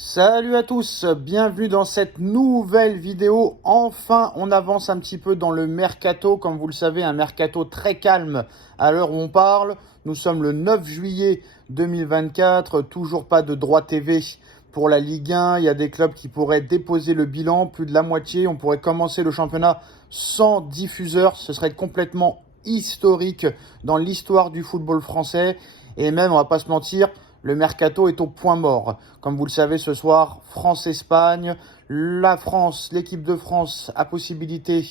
Salut à tous, bienvenue dans cette nouvelle vidéo. Enfin, on avance un petit peu dans le mercato. Comme vous le savez, un mercato très calme à l'heure où on parle. Nous sommes le 9 juillet 2024, toujours pas de droit TV pour la Ligue 1. Il y a des clubs qui pourraient déposer le bilan, plus de la moitié. On pourrait commencer le championnat sans diffuseur. Ce serait complètement historique dans l'histoire du football français. Et même, on va pas se mentir, le mercato est au point mort. Comme vous le savez, ce soir, France-Espagne. La France, l'équipe de France a possibilité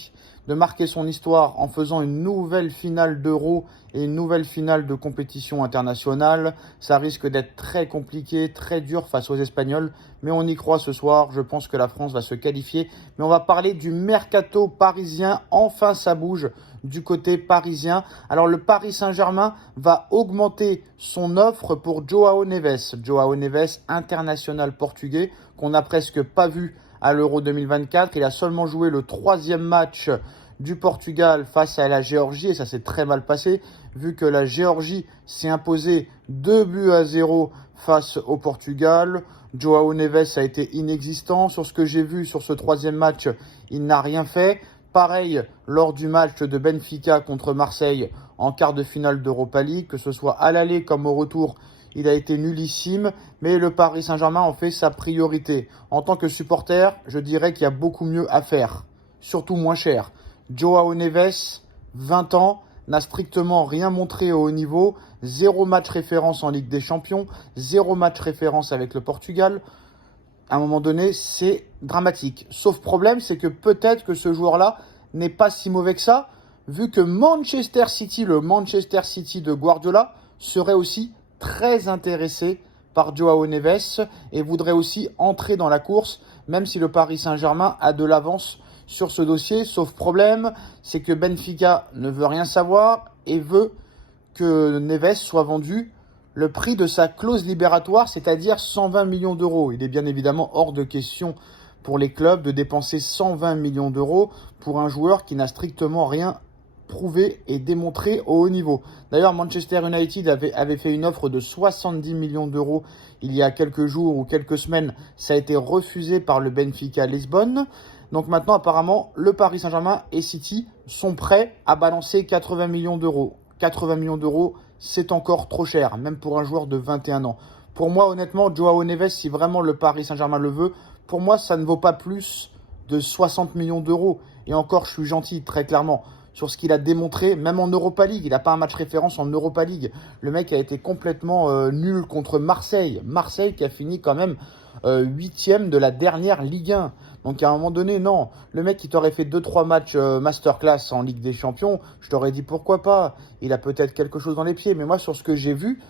de marquer son histoire en faisant une nouvelle finale d'Euro et une nouvelle finale de compétition internationale. Ça risque d'être très compliqué, très dur face aux Espagnols, mais on y croit ce soir. Je pense que la France va se qualifier. Mais on va parler du mercato parisien. Enfin, ça bouge du côté parisien. Alors, le Paris Saint-Germain va augmenter son offre pour Joao Neves. Joao Neves, international portugais, qu'on n'a presque pas vu à l'Euro 2024. Il a seulement joué le 3e match du Portugal face à la Géorgie et ça s'est très mal passé vu que la Géorgie s'est imposée 2-0 face au Portugal. Joao Neves a été inexistant. Sur ce que j'ai vu sur ce 3e match, il n'a rien fait. Pareil lors du match de Benfica contre Marseille en quart de finale d'Europa League, que ce soit à l'aller comme au retour, il a été nullissime, mais le Paris Saint-Germain en fait sa priorité. En tant que supporter, je dirais qu'il y a beaucoup mieux à faire, surtout moins cher. Joao Neves, 20 ans, n'a strictement rien montré au haut niveau, 0 match référence en Ligue des Champions, 0 match référence avec le Portugal. À un moment donné, c'est dramatique. Sauf problème, c'est que peut-être que ce joueur-là n'est pas si mauvais que ça, vu que Manchester City, le Manchester City de Guardiola, serait aussi très intéressé par Joao Neves et voudrait aussi entrer dans la course, même si le Paris Saint-Germain a de l'avance sur ce dossier. Sauf problème, c'est que Benfica ne veut rien savoir et veut que Neves soit vendu le prix de sa clause libératoire, c'est-à-dire 120 millions d'euros. Il est bien évidemment hors de question pour les clubs de dépenser 120 millions d'euros pour un joueur qui n'a strictement rien prouvé et démontré au haut niveau. D'ailleurs, Manchester United avait fait une offre de 70 millions d'euros il y a quelques jours ou quelques semaines. Ça a été refusé par le Benfica Lisbonne. Donc maintenant, apparemment, le Paris Saint-Germain et City sont prêts à balancer 80 millions d'euros. 80 millions d'euros, c'est encore trop cher, même pour un joueur de 21 ans. Pour moi, honnêtement, Joao Neves, si vraiment le Paris Saint-Germain le veut, pour moi, ça ne vaut pas plus de 60 millions d'euros. Et encore, je suis gentil, très clairement, sur ce qu'il a démontré, même en Europa League. Il n'a pas un match référence en Europa League. Le mec a été complètement nul contre Marseille. Marseille qui a fini quand même 8e de la dernière Ligue 1. Donc à un moment donné, non. Le mec qui t'aurait fait 2-3 matchs masterclass en Ligue des Champions, je t'aurais dit pourquoi pas. Il a peut-être quelque chose dans les pieds. Mais moi, sur ce que j'ai vu,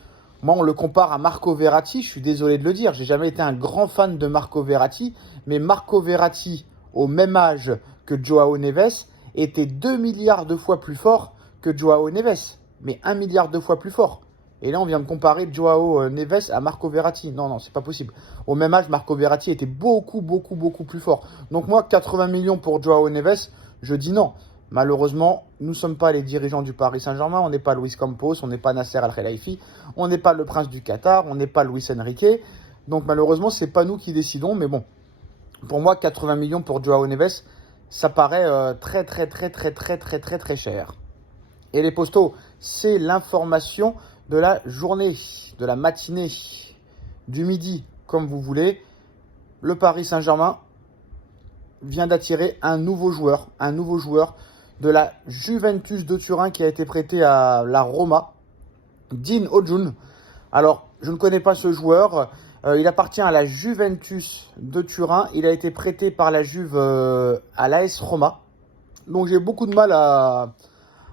moi, on le compare à Marco Verratti. Je suis désolé de le dire. J'ai jamais été un grand fan de Marco Verratti. Mais Marco Verratti, au même âge que Joao Neves, était 2 milliards de fois plus fort que Joao Neves. Mais 1 milliard de fois plus fort. Et là, on vient de comparer Joao Neves à Marco Verratti. Non, non, c'est pas possible. Au même âge, Marco Verratti était beaucoup plus fort. Donc moi, 80 millions pour Joao Neves, je dis non. Malheureusement, nous ne sommes pas les dirigeants du Paris Saint-Germain. On n'est pas Luis Campos, on n'est pas Nasser Al-Khelaifi, on n'est pas le prince du Qatar, on n'est pas Luis Enrique. Donc malheureusement, c'est pas nous qui décidons. Mais bon, pour moi, 80 millions pour Joao Neves, ça paraît très cher. Et les postos, c'est l'information de la journée, de la matinée, du midi, comme vous voulez. Le Paris Saint-Germain vient d'attirer un nouveau joueur de la Juventus de Turin qui a été prêté à la Roma, Dean Ojun. Alors, je ne connais pas ce joueur. Il appartient à la Juventus de Turin. Il a été prêté par la Juve à l'AS Roma. Donc, j'ai beaucoup de mal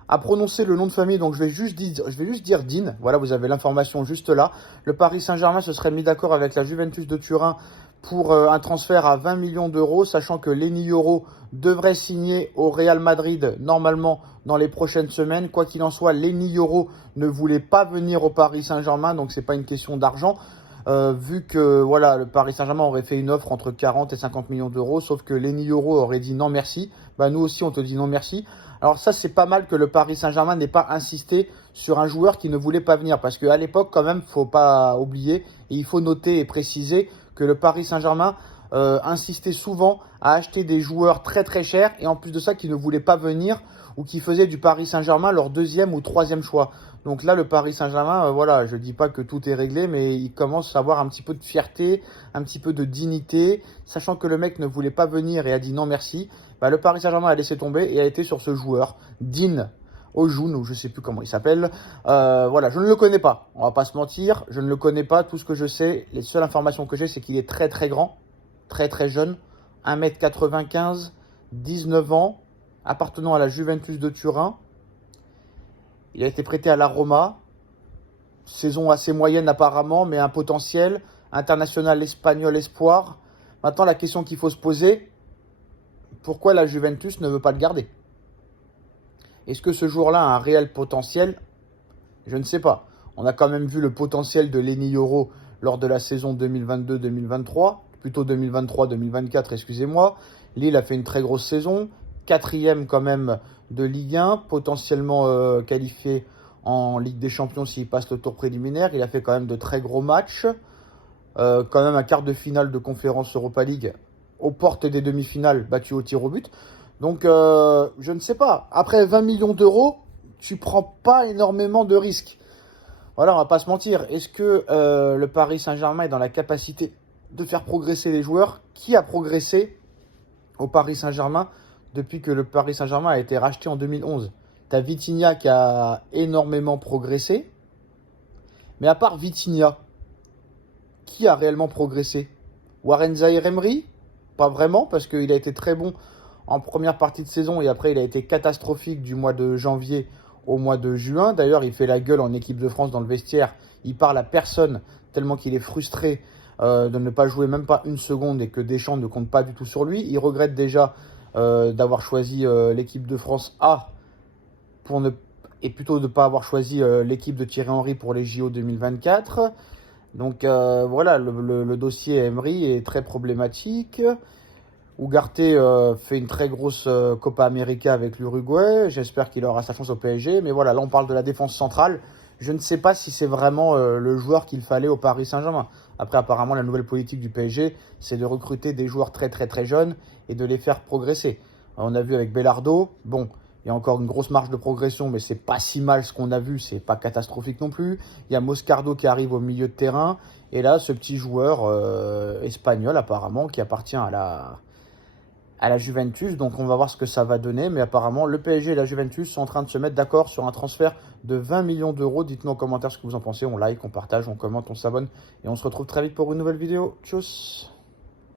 à prononcer le nom de famille, donc je vais juste dire Dean. Voilà, vous avez l'information juste là. Le Paris Saint-Germain se serait mis d'accord avec la Juventus de Turin pour un transfert à 20 millions d'euros, sachant que Lenny Yoro devrait signer au Real Madrid normalement dans les prochaines semaines. Quoi qu'il en soit, Lenny Yoro ne voulait pas venir au Paris Saint-Germain, donc c'est pas une question d'argent. Vu que voilà, le Paris Saint-Germain aurait fait une offre entre 40 et 50 millions d'euros, sauf que Lenny Yoro aurait dit non merci. Bah nous aussi on te dit non merci. Alors ça, c'est pas mal que le Paris Saint-Germain n'ait pas insisté sur un joueur qui ne voulait pas venir. Parce qu'à l'époque, quand même, faut pas oublier, et il faut noter et préciser que le Paris Saint-Germain insistait souvent à acheter des joueurs très très chers, et en plus de ça, qui ne voulaient pas venir ou qui faisaient du Paris Saint-Germain leur deuxième ou troisième choix. Donc là, le Paris Saint-Germain, voilà, je dis pas que tout est réglé, mais il commence à avoir un petit peu de fierté, un petit peu de dignité, sachant que le mec ne voulait pas venir et a dit non merci. Bah, le Paris Saint-Germain a laissé tomber et a été sur ce joueur, Dean Ojoun, ou je sais plus comment il s'appelle. Voilà, je ne le connais pas, on va pas se mentir, je ne le connais pas. Tout ce que je sais, les seules informations que j'ai, c'est qu'il est très très grand, très très jeune, 1m95, 19 ans, appartenant à la Juventus de Turin. Il a été prêté à la Roma, saison assez moyenne apparemment, mais un potentiel, international espagnol espoir. Maintenant, la question qu'il faut se poser, pourquoi la Juventus ne veut pas le garder? Est-ce que ce joueur-là a un réel potentiel? Je ne sais pas. On a quand même vu le potentiel de Lenny Yoro lors de la saison 2022-2023, plutôt 2023-2024, excusez-moi. Lille a fait une très grosse saison, quatrième quand même de Ligue 1, potentiellement qualifié en Ligue des Champions s'il passe le tour préliminaire. Il a fait quand même de très gros matchs, quand même un quart de finale de conférence Europa League, aux portes des demi-finales, battu au tir au but. Donc, je ne sais pas. Après 20 millions d'euros, tu prends pas énormément de risques. Voilà, on va pas se mentir. Est-ce que le Paris Saint-Germain est dans la capacité de faire progresser les joueurs? Qui a progressé au Paris Saint-Germain depuis que le Paris Saint-Germain a été racheté en 2011? T'as Vitinha qui a énormément progressé. Mais à part Vitinha, qui a réellement progressé? Warren Zaïre-Emery? Pas vraiment, parce qu'il a été très bon en première partie de saison et après il a été catastrophique du mois de janvier au mois de juin. D'ailleurs, il fait la gueule en équipe de France dans le vestiaire. Il parle à personne tellement qu'il est frustré de ne pas jouer même pas une seconde et que Deschamps ne compte pas du tout sur lui. Il regrette déjà d'avoir choisi l'équipe de France A et plutôt de ne pas avoir choisi l'équipe de Thierry Henry pour les JO 2024. Donc voilà, le dossier Emery est très problématique. Ugarte fait une très grosse Copa América avec l'Uruguay. J'espère qu'il aura sa chance au PSG. Mais voilà, là on parle de la défense centrale. Je ne sais pas si c'est vraiment le joueur qu'il fallait au Paris Saint-Germain. Après, apparemment, la nouvelle politique du PSG, c'est de recruter des joueurs très très très jeunes et de les faire progresser. On a vu avec Belardo, bon, il y a encore une grosse marge de progression, mais c'est pas si mal ce qu'on a vu, c'est pas catastrophique non plus. Il y a Moscardo qui arrive au milieu de terrain. Et là, ce petit joueur espagnol, apparemment, qui appartient à la Juventus, donc on va voir ce que ça va donner, mais apparemment le PSG et la Juventus sont en train de se mettre d'accord sur un transfert de 20 millions d'euros. Dites-nous en commentaire ce que vous en pensez, on like, on partage, on commente, on s'abonne, et on se retrouve très vite pour une nouvelle vidéo. Tchuss.